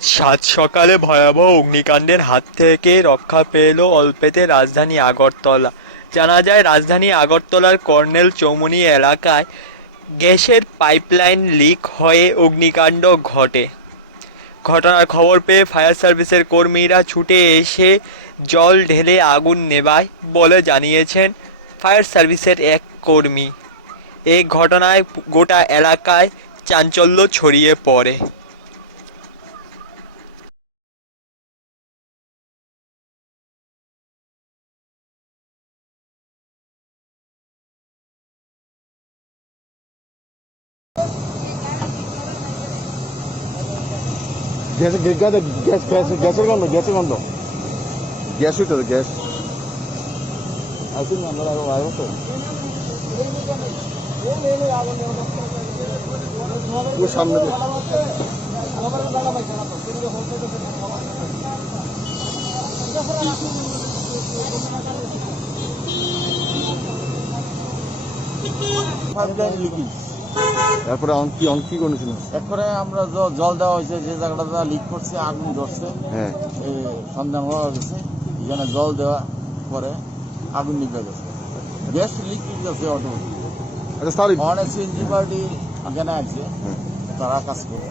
সাত সকালে ভয়াবহ অগ্নিকাণ্ডের হাত থেকে রক্ষা পেল অল্পেতে রাজধানী আগরতলা। জানা যায়, রাজধানী আগরতলার কর্নেল চৌমুনি এলাকায় গ্যাসের পাইপলাইন লিক হয়ে অগ্নিকাণ্ড ঘটে। ঘটনার খবর পেয়ে ফায়ার সার্ভিসের কর্মীরা ছুটে এসে জল ঢেলে আগুন নেভায় বলে জানিয়েছেন ফায়ার সার্ভিসের এক কর্মী। এই ঘটনায় গোটা এলাকায় চাঞ্চল্য ছড়িয়ে পড়ে। গ্যাস গ্যাস গ্যাস গ্যাস গ্যাসের গন্ধ গ্যাসের গন্ধ গ্যাস হইতো গ্যাস আসুন আমরা আরও আরও তো ও সামনে দিয়ে পাইপলাইন লিকেজ তারপরে অন কি অন কি করেছিল? এরপরে আমরা জল দেওয়া হয়েছে যে জায়গাটা লিক করছে আগুন ধরছে। হ্যাঁ। সন্ধান হওয়া গেছে এখানে জল দেওয়া পরে আগুন নিভে গেছে। গ্যাস লিক গেছে অটোমেটিক অনেক সিএনজি পার্টি এখানে আছে তারা কাজ করে।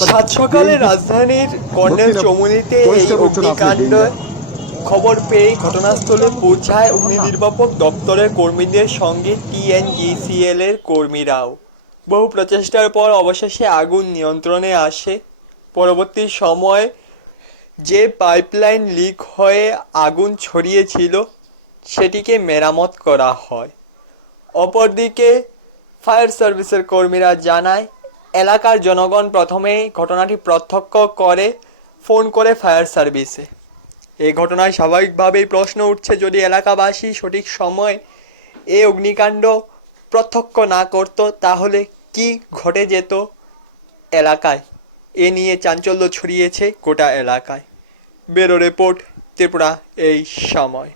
সাত সকালে রাজধানীর কর্নেল চৌমুনিতে এই অগ্নিকাণ্ড খবর পেয়ে ঘটনাস্থলে পৌঁছায় অগ্নি নির্বাপক দপ্তরের কর্মীদের সঙ্গে টিএনজিসিএল এর কর্মীরাও। বহু প্রচেষ্টার পর অবশেষে আগুন নিয়ন্ত্রণে আসে। পরবর্তী সময়ে যে পাইপলাইন লিক হয়ে আগুন ছড়িয়েছিল সেটিকে মেরামত করা হয়। অপরদিকে ফায়ার সার্ভিসের কর্মীরা জানায়, এলাকার জনগণ প্রথমেই ঘটনাটি প্রত্যক্ষ করে, ফোন করে ফায়ার সার্ভিসে। এই ঘটনায় স্বাভাবিকভাবেই প্রশ্ন উঠছে, যদি এলাকাবাসী সঠিক সময় এই অগ্নিকাণ্ড প্রত্যক্ষ না করত, তাহলে কি ঘটে যেত এলাকায়? এ নিয়ে চাঞ্চল্য ছড়িয়েছে গোটা এলাকায়। বেরো রিপোর্ট ত্রিপুরা এই সময়।